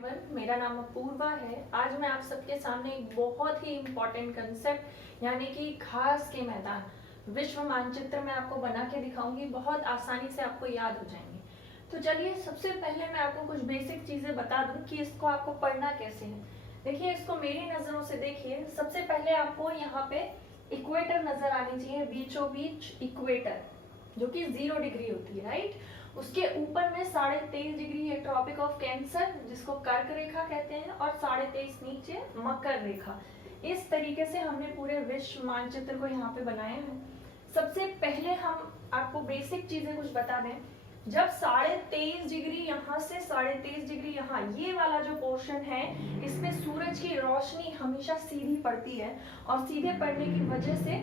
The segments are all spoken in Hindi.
एवरीवन, मेरा नाम अपूर्वा है। आज मैं आप सबके सामने एक बहुत ही इम्पोर्टेंट कंसेप्ट यानी कि घास के मैदान विश्व मानचित्र में आपको बना के दिखाऊंगी। बहुत आसानी से आपको याद हो जाएंगे। तो चलिए, सबसे पहले मैं आपको कुछ बेसिक चीज़ें बता दूं कि इसको आपको पढ़ना कैसे है। देखिए, इसको मेरी नज़रों से देखिए। सबसे पहले आपको यहाँ पे इक्वेटर नज़र आनी चाहिए, बीचों बीच इक्वेटर, जो कि 0 डिग्री होती है, राइट। उसके ऊपर में 23.5 डिग्री है ट्रॉपिक ऑफ कैंसर, जिसको कर्क रेखा कहते हैं, और 23.5 नीचे मकर रेखा। इस तरीके से हमने पूरे विश्व मानचित्र को यहाँ पे बनाया है। सबसे पहले हम आपको बेसिक चीजें कुछ बता दें। जब 23.5 डिग्री यहाँ से 23.5 डिग्री यहाँ, ये वाला जो पोर्शन है, इसमें सूरज की रोशनी हमेशा सीधी पड़ती है, और सीधे पड़ने की वजह से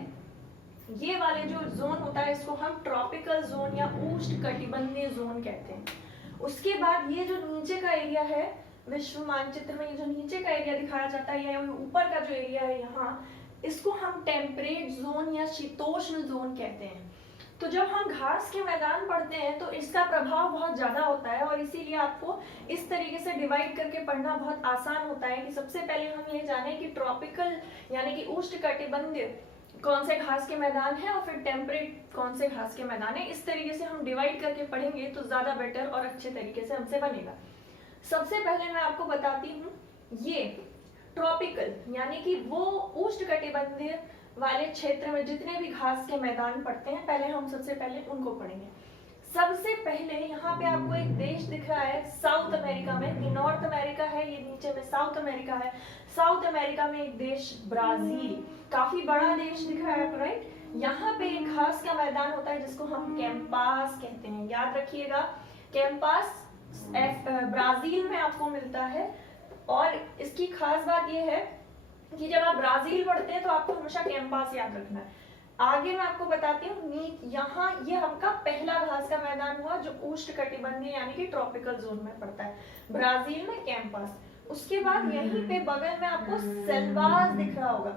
ये वाले जो जोन होता है, इसको हम ट्रॉपिकल जोन या उष्णकटिबंधीय जोन कहते हैं। उसके बाद ये जो नीचे का एरिया है विश्व मानचित्र में, ये जो नीचे का एरिया दिखाया जाता है, या ऊपर का जो एरिया है यहाँ, इसको हम टेम्परेट जोन या शीतोष्ण जोन कहते हैं। तो जब हम घास के मैदान पढ़ते हैं तो इसका प्रभाव बहुत ज्यादा होता है, और इसीलिए आपको इस तरीके से डिवाइड करके पढ़ना बहुत आसान होता है कि सबसे पहले हम ये जाने कि ट्रॉपिकल यानी कि उष्णकटिबंधीय कौन से घास के मैदान है, और फिर टेम्परेट कौन से घास के मैदान है। इस तरीके से हम डिवाइड करके पढ़ेंगे तो ज्यादा बेटर और अच्छे तरीके से हमसे बनेगा। सबसे पहले मैं आपको बताती हूँ, ये ट्रॉपिकल यानी कि वो उष्णकटिबंधीय वाले क्षेत्र में जितने भी घास के मैदान पड़ते हैं, पहले हम सबसे पहले उनको पढ़ेंगे। सबसे पहले यहाँ पे आपको एक देश दिख रहा है साउथ अमेरिका में, ये नॉर्थ अमेरिका है, ये नीचे में साउथ अमेरिका है। साउथ अमेरिका में एक देश ब्राजील, काफी बड़ा देश दिख रहा है, राइट। यहाँ पे एक घास का मैदान होता है जिसको हम कैंपास कहते हैं, याद रखिएगा। कैंपास ब्राजील में आपको मिलता है, और इसकी खास बात यह है कि जब आप ब्राजील पढ़ते हैं तो आपको हमेशा कैंपास याद रखना है। आगे मैं आपको बताती हूँ, यहाँ ये आपका पहला घास का मैदान हुआ जो उष्णकटिबंधीय यानी कि ट्रॉपिकल जोन में पड़ता है, ब्राजील में कैंपास। उसके बाद यहीं पे बगल में आपको सेल्वास दिख रहा होगा,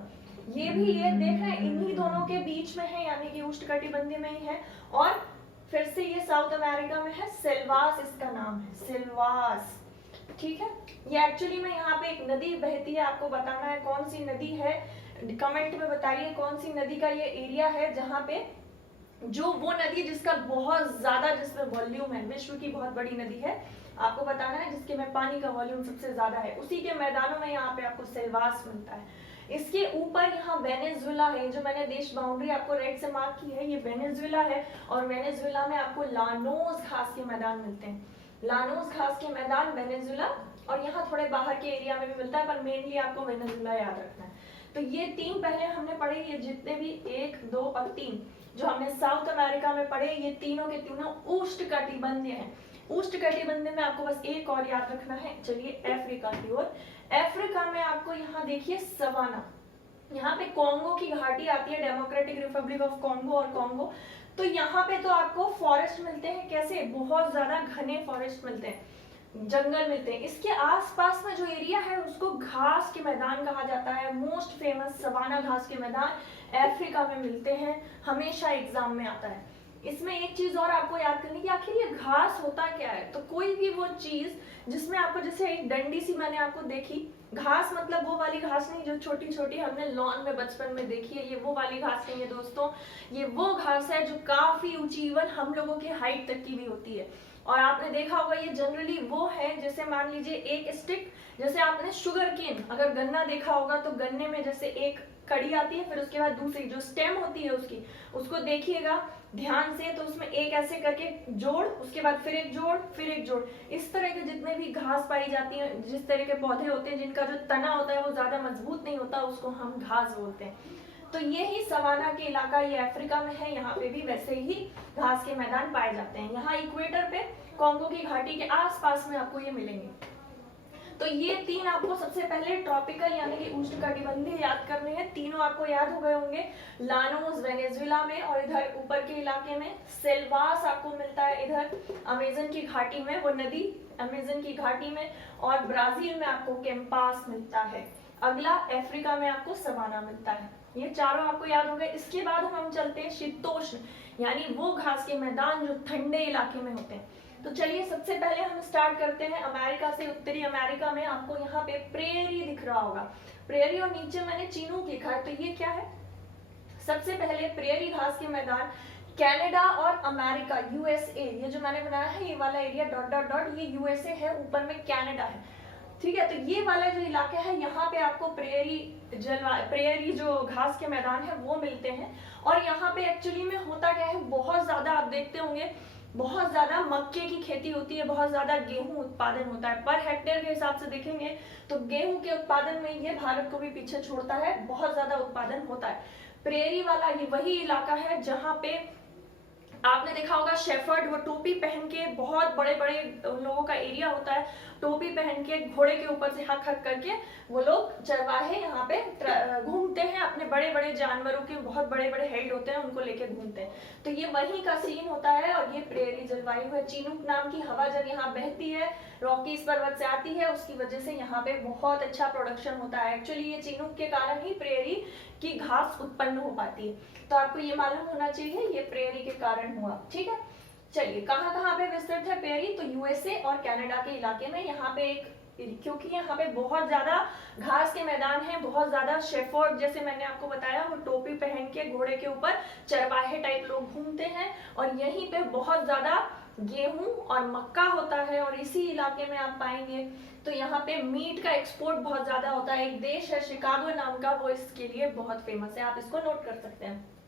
ये भी ये देख रहे हैं, इन्हीं दोनों के बीच में है, यानी कि उष्णकटिबंधीय में ही है। और फिर से ये साउथ अमेरिका में है, सेल्वास इसका नाम है, सेल्वास, ठीक है। ये एक्चुअली में यहाँ पे एक नदी बहती है, आपको बताना है कौन सी नदी है, कमेंट में बताइए कौन सी नदी का ये एरिया है, जहाँ पे जो वो नदी जिसका बहुत ज्यादा जिसमें वॉल्यूम है, विश्व की बहुत बड़ी नदी है, आपको बताना है जिसके में पानी का वॉल्यूम सबसे ज्यादा है, उसी के मैदानों में यहाँ पे आपको सेल्वास मिलता है। इसके ऊपर यहाँ वेनेजुएला है, जो मैंने देश बाउंड्री आपको रेड से मार्क की है, ये वेनेजुएला है, और वेनेजुएला में आपको लानोस घास के मैदान मिलते हैं। लानोस घास के मैदान वेनेजुएला, और यहाँ थोड़े बाहर के एरिया में भी मिलता है, पर मेनली आपको वेनेजुएला याद रखना है। तो ये 3 पहले हमने पढ़े, ये जितने भी 1, 2 और 3 जो हमने साउथ अमेरिका में पढ़े, ये तीनों के तीनों उष्णकटिबंधीय हैं। उष्णकटिबंधीय में आपको बस एक और याद रखना है। चलिए अफ्रीका की ओर। अफ्रीका में आपको यहाँ देखिए सवाना, यहाँ पे कॉन्गो की घाटी आती है, डेमोक्रेटिक रिपब्लिक ऑफ कॉन्गो और कॉन्गो। तो यहाँ पे तो आपको फॉरेस्ट मिलते हैं, कैसे, बहुत ज्यादा घने फॉरेस्ट मिलते हैं, जंगल मिलते हैं। इसके आसपास में जो एरिया है उसको घास के मैदान कहा जाता है। मोस्ट फेमस सवाना घास के मैदान अफ्रीका में मिलते हैं, हमेशा एग्जाम में आता है। इसमें एक चीज और आपको याद करनी कि आखिर ये घास होता क्या है। तो कोई भी वो चीज जिसमें आपको, जैसे एक डंडी सी मैंने आपको देखी, घास मतलब वो वाली घास नहीं जो छोटी छोटी हमने लॉन में बचपन में देखी है, ये वो वाली घास नहीं है दोस्तों। ये वो घास है जो काफी ऊंची, इवन हम लोगों की हाइट तक की भी होती है। और आपने देखा होगा ये जनरली वो है, जैसे मान लीजिए एक स्टिक, जैसे आपने शुगर केन, अगर गन्ना देखा होगा तो गन्ने में जैसे एक कड़ी आती है, फिर उसके बाद दूसरी जो स्टेम होती है उसकी, उसको देखिएगा ध्यान से, तो उसमें एक ऐसे करके जोड़, उसके बाद फिर एक जोड़, फिर एक जोड़, इस तरह के जितने भी घास पाई जाती है, जिस तरह के पौधे होते हैं जिनका जो तना होता है वो ज्यादा मजबूत नहीं होता, उसको हम घास बोलते हैं। तो ये ही सवाना के इलाका, ये अफ्रीका में है, यहाँ पे भी वैसे ही घास के मैदान पाए जाते हैं। यहाँ इक्वेटर पे कॉन्गो की घाटी के आसपास में आपको ये मिलेंगे। तो ये 3 आपको सबसे पहले ट्रॉपिकल यानी कि उष्णकटिबंधीय याद करने हैं। तीनों आपको याद हो गए होंगे, लानोस वेनेजुएला में, और इधर ऊपर के इलाके में सेल्वास आपको मिलता है, इधर अमेजन की घाटी में, वो नदी अमेजन की घाटी में, और ब्राजील में आपको कैंपास मिलता है। अगला अफ्रीका में आपको सवाना मिलता है। ये चारों आपको याद हो गए। इसके बाद हम चलते हैं शीतोष्ण, यानी वो घास के मैदान जो ठंडे इलाके में होते हैं। तो चलिए सबसे पहले हम स्टार्ट करते हैं अमेरिका से। उत्तरी अमेरिका में आपको यहाँ पे प्रेयरी दिख रहा होगा, प्रेयरी, और नीचे मैंने चीनूक लिखा है, तो ये क्या है? सबसे पहले प्रेयरी घास के मैदान कनाडा और अमेरिका, यूएसए, ये जो मैंने बनाया है ये वाला एरिया डॉट डॉट डॉट, ये यूएसए है, ऊपर में कनाडा है, ठीक है। तो ये वाला जो इलाका है यहाँ पे आपको प्रेयरी जो घास के मैदान है वो मिलते हैं। और यहाँ पे एक्चुअली में होता क्या है, बहुत ज्यादा आप देखते होंगे बहुत ज्यादा मक्के की खेती होती है, बहुत ज्यादा गेहूं उत्पादन होता है। पर हेक्टेयर के हिसाब से देखेंगे तो गेहूं के उत्पादन में ये भारत को भी पीछे छोड़ता है, बहुत ज्यादा उत्पादन होता है। प्रेयरी वाला ये वही इलाका है जहाँ पे आपने देखा होगा शेफर्ड, वो टोपी पहन के, बहुत बड़े बड़े उन लोगों का एरिया होता है, टोपी पहन के घोड़े के ऊपर से हक हक करके वो लोग चरवाहे यहाँ पे घूमते हैं, अपने बड़े बड़े जानवरों के बहुत बड़े बड़े हेड होते हैं उनको लेके घूमते हैं। तो ये वहीं का सीन होता है और ये प्रेयरी जलवायु है। चीनूक नाम की हवा जब यहाँ बहती है, रॉकीज पर्वत से आती है, उसकी वजह से यहाँ पे बहुत अच्छा प्रोडक्शन होता है। एक्चुअली ये चीनूक के कारण ही प्रेयरी की घास उत्पन्न हो पाती है, तो आपको ये मालूम होना चाहिए ये प्रेयरी के कारण हुआ, ठीक है। चलिए कहाँ कहाँ पे विस्तृत है प्रेयरी, तो यूएसए और कनाडा के इलाके में। यहाँ पे एक, क्योंकि यहाँ पे बहुत ज्यादा घास के मैदान है, बहुत ज्यादा शेफर्ड, जैसे मैंने आपको बताया, वो टोपी पहन के घोड़े के ऊपर चरवाहे टाइप लोग घूमते हैं, और यहीं पे बहुत ज्यादा गेहूं और मक्का होता है। और इसी इलाके में आप पाएंगे तो यहाँ पे मीट का एक्सपोर्ट बहुत ज्यादा होता है। एक देश है शिकागो नाम का, वो इसके लिए बहुत फेमस है, आप इसको नोट कर सकते हैं।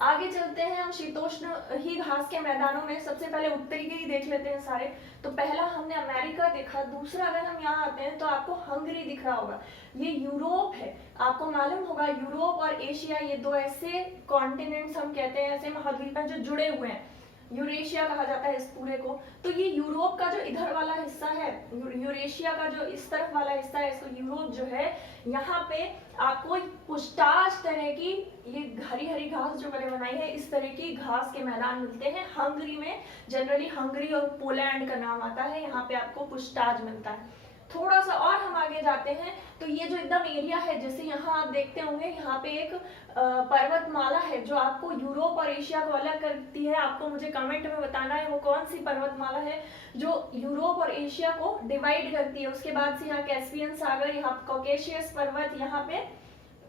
आगे चलते हैं हम शीतोष्ण ही घास के मैदानों में। सबसे पहले उत्तरी के ही देख लेते हैं सारे। तो पहला हमने अमेरिका देखा, दूसरा अगर हम यहाँ आते हैं तो आपको हंगरी दिख रहा होगा, ये यूरोप है। आपको मालूम होगा यूरोप और एशिया ये दो ऐसे कॉन्टिनेंट्स हम कहते हैं, ऐसे महाद्वीप हैं जो जुड़े हुए हैं, यूरेशिया कहा जाता है इस पूरे को। तो ये यूरोप का जो इधर वाला हिस्सा है, यूरेशिया का जो इस तरफ वाला हिस्सा है, इसको यूरोप जो है, यहाँ पे आपको पुष्टाश तरह की ये हरी हरी घास जो मैंने बनाई है, इस तरह की घास के मैदान मिलते हैं। हंगरी में जनरली हंगरी और पोलैंड का नाम आता है, यहाँ पे आपको पुष्टाज मिलता है। थोड़ा सा और हम आगे जाते हैं तो ये जो एकदम एरिया है, जैसे यहाँ आप देखते होंगे यहाँ पे एक पर्वतमाला है जो आपको यूरोप और एशिया को अलग करती है। आपको मुझे कमेंट में बताना है वो कौन सी पर्वतमाला है जो यूरोप और एशिया को डिवाइड करती है। उसके बाद से यहाँ कैस्पियन सागर, यहाँ कॉकेशियस पर्वत, यहाँ पे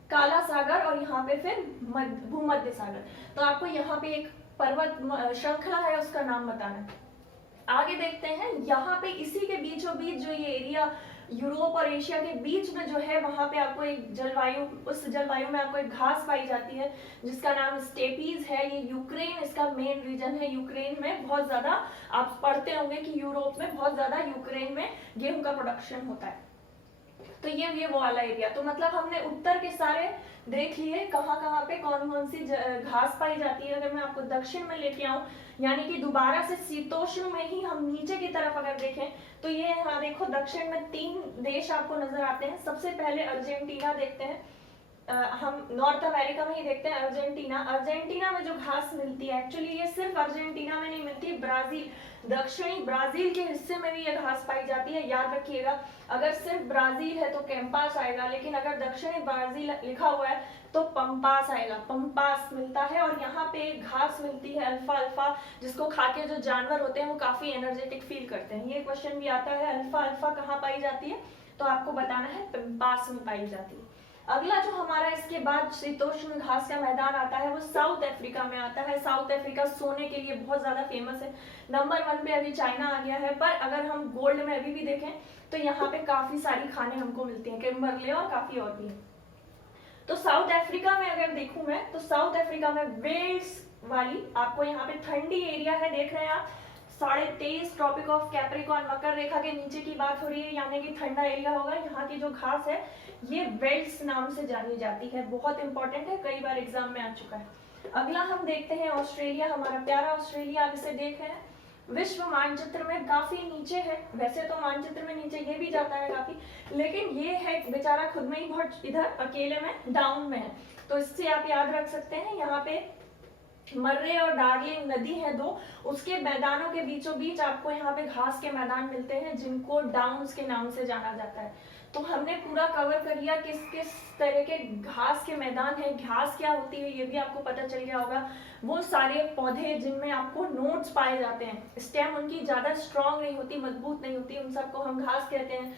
काला सागर, और यहाँ पे फिर भूमध्य सागर। तो आपको यहाँ पे एक पर्वत श्रृंखला है, उसका नाम बताना है। आगे देखते हैं, यहाँ पे इसी के बीचों बीच जो ये एरिया यूरोप और एशिया के बीच में जो है, वहां पे आपको एक जलवायु, उस जलवायु में आपको एक घास पाई जाती है जिसका नाम स्टेपीज है। ये यूक्रेन इसका मेन रीजन है। यूक्रेन में बहुत ज्यादा, आप पढ़ते होंगे कि यूरोप में बहुत ज्यादा यूक्रेन में गेहूं का प्रोडक्शन होता है। तो ये वो वाला एरिया। तो मतलब हमने उत्तर के सारे देख लिए, कहाँ कहाँ पे कौन कौन सी घास पाई जाती है। अगर मैं आपको दक्षिण में लेके आऊं, यानी कि दोबारा से शीतोष्ण में ही हम नीचे की तरफ अगर देखें तो ये यहाँ देखो दक्षिण में 3 देश आपको नजर आते हैं। सबसे पहले अर्जेंटीना देखते हैं, हम नॉर्थ अमेरिका में ही देखते हैं अर्जेंटीना। अर्जेंटीना में जो घास मिलती है, एक्चुअली ये सिर्फ अर्जेंटीना में नहीं मिलती, ब्राजील, दक्षिणी ब्राजील के हिस्से में भी ये घास पाई जाती है। याद रखिएगा, अगर सिर्फ ब्राजील है तो कैंपास आएगा, लेकिन अगर दक्षिणी ब्राजील लिखा हुआ है तो पंपास आएगा, पंपास मिलता है। और यहाँ पे घास मिलती है अल्फा अल्फा, जिसको खा के जो जानवर होते हैं वो काफी एनर्जेटिक फील करते हैं। ये क्वेश्चन भी आता है, अल्फा अल्फा कहाँ पाई जाती है, तो आपको बताना है पंपास में पाई जाती है। अगला जो हमारा इसके बाद शीतोष्ण घास का मैदान आता है वो साउथ अफ्रीका में आता है। साउथ अफ्रीका सोने के लिए बहुत ज्यादा फेमस है। नंबर 1 पे अभी चाइना आ गया है, पर अगर हम गोल्ड में अभी भी देखें तो यहाँ पे काफी सारी खाने हमको मिलती हैं, किम्बरले और काफी और भी। तो साउथ अफ्रीका में अगर देखूं मैं, तो साउथ अफ्रीका में वेल्स वाली आपको यहाँ पे ठंडी एरिया है, देख रहे हैं आप, 23.5 ट्रॉपिक ऑफ कैप्रिकॉर्न, मकर रेखा के नीचे की बात हो रही है, यानी कि ठंडा एरिया होगा। यहाँ की जो घास है ये वेल्स नाम से जानी जाती है, बहुत इंपॉर्टेंट है, कई बार एग्जाम में आ चुका है। अगला हम देखते हैं ऑस्ट्रेलिया, हमारा प्यारा ऑस्ट्रेलिया, आप इसे देख रहे हैं, विश्व मानचित्र में काफी नीचे है। वैसे तो मानचित्र में नीचे ये भी जाता है काफी, लेकिन ये है बेचारा खुद में ही बहुत इधर अकेले में डाउन में है। तो इससे आप याद रख सकते हैं, यहाँ पे मर्रे और डार्लिंग नदी है दो, उसके मैदानों के बीचों बीच आपको यहाँ पे घास के मैदान मिलते हैं जिनको डाउन्स के नाम से जाना जाता है। तो हमने पूरा कवर कर लिया किस किस तरह के घास के मैदान है, घास क्या होती है ये भी आपको पता चल गया होगा। वो सारे पौधे जिनमें आपको नोड्स पाए जाते हैं, स्टेम उनकी ज्यादा स्ट्रांग नहीं होती, मजबूत नहीं होती, उन सबको हम घास कहते हैं।